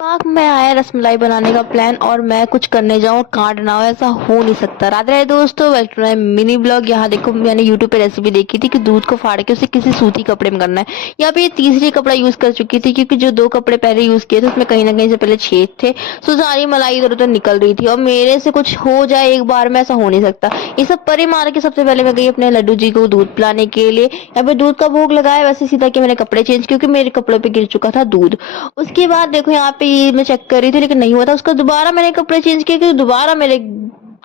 दिमाग में आया रसमलाई बनाने का प्लान और मैं कुछ करने जाऊं और कांड ना हो, ऐसा हो नहीं सकता। राधे राधे दोस्तों, welcome to my mini blog. यहाँ देखो, मैंने यूट्यूब पे रेसिपी देखी थी कि दूध को फाड़ के उसे किसी सूती कपड़े में करना है। यहाँ पे ये तीसरी कपड़ा यूज कर चुकी थी, क्योंकि जो दो कपड़े पहले यूज किए थे उसमें कहीं ना कहीं से पहले छेद थे, सो सारी मलाई इधर उधर निकल रही थी और मेरे से कुछ हो जाए एक बार में, ऐसा हो नहीं सकता। ये सब परे मार के सबसे पहले मैं गई अपने लड्डू जी को दूध पिलाने के लिए। यहाँ पे दूध का भोग लगाया, वैसे सीधा कि मैंने कपड़े चेंज, क्योंकि मेरे कपड़ों पे गिर चुका था दूध। उसके बाद देखो यहाँ पे ये मैं चेक कर रही थी लेकिन नहीं हुआ था, उसका दोबारा मैंने कपड़े चेंज किए क्योंकि दोबारा मेरे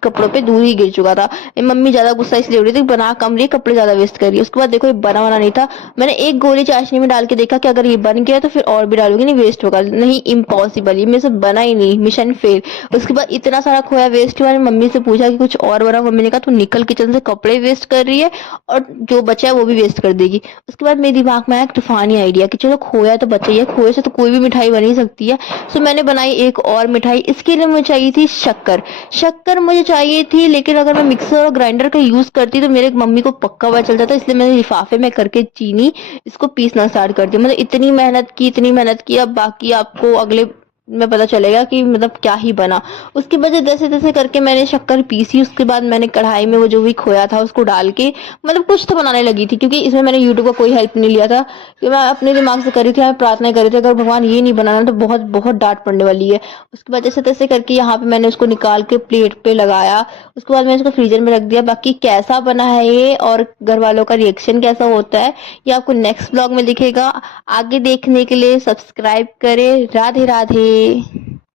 कपड़ों पे दूध ही गिर चुका था। मम्मी ज्यादा गुस्सा इसलिए हो रही थी, बना कम रही, कपड़े ज्यादा वेस्ट कर रही है। उसके बाद देखो ये बना वाना नहीं था। मैंने एक गोली चाशनी में डाल के देखा कि अगर ये बन गया तो फिर और भी डालूंगी, नहीं वेस्ट होगा नहीं, इम्पॉसिबल, ये मेरे से बना ही नहीं, मिशन फेल। उसके बाद इतना सारा खोया वेस्ट हुआ। मैंने मम्मी से पूछा कि कुछ और बना, मम्मी ने कहा तू निकल किचन से, कपड़े वेस्ट कर रही है और जो बचा है वो भी वेस्ट कर देगी। उसके बाद मेरे दिमाग में आया एक तूफानी आइडिया कि चलो खोया तो बचा ही है, खोए से तो कोई भी मिठाई बन ही सकती है। सो मैंने बनाई एक और मिठाई। इसके लिए मुझे चाहिए थी शक्कर। शक्कर मुझे चाहिए थी, लेकिन अगर मैं मिक्सर और ग्राइंडर का यूज करती तो मेरे मम्मी को पक्का पता चल जाता, इसलिए मैंने लिफाफे में करके चीनी इसको पीसना स्टार्ट कर दिया। मतलब इतनी मेहनत की, अब बाकी आपको अगले में पता चलेगा कि मतलब क्या ही बना। उसके बाद जैसे तैसे करके मैंने शक्कर पीसी। उसके बाद मैंने कढ़ाई में वो जो भी खोया था उसको डाल के मतलब कुछ तो बनाने लगी थी, क्योंकि इसमें मैंने यूट्यूब का कोई हेल्प नहीं लिया था, कि मैं अपने दिमाग से कर रही थी, मैं प्रार्थना कर रही थी अगर भगवान ये नहीं बनाना तो बहुत बहुत डांट पड़ने वाली है। उसके बाद जैसे तैसे करके यहाँ पे मैंने उसको निकाल के प्लेट पे लगाया। उसके बाद मैंने इसको फ्रीजर में रख दिया। बाकी कैसा बना है ये और घर वालों का रिएक्शन कैसा होता है ये आपको नेक्स्ट ब्लॉग में दिखेगा। आगे देखने के लिए सब्सक्राइब करें। राधे राधे।